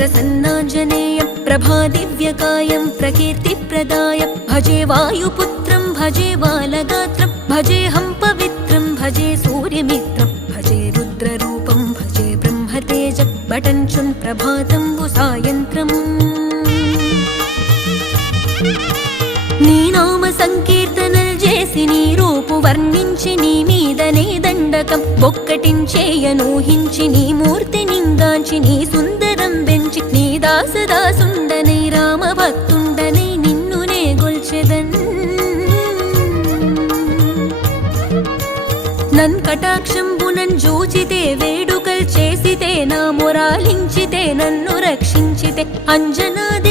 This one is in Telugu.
प्रसन्नाञ्जनेयं प्रभादिव्यकायं प्रकीर्तिप्रदाय भजे वायुपुत्रं भजे बालगात्रं भजेऽहं पवित्रं भजे सूर्यमित्रं भजे रुद्ररूपं भजे ब्रह्मतेज बटञ्चुन् प्रभातं सायन्त्रम् నీ నామ సంకీర్తనలు చేసి నీ రూపు వర్ణించి నీ మీదనే దండకం ఒక్కటించేయనూహించి నీ మూర్తి నింగాంచి నీ సుందరం పెంచి నీ దాసదాసుండనై రామభక్తుండనై నిన్నునే గొల్చెదన్ నన్ కటాక్షంబునన్ జూచితే వేడుకల్ చేసితే నా మొరాలించితే నన్ను రక్షించితే అంజనాది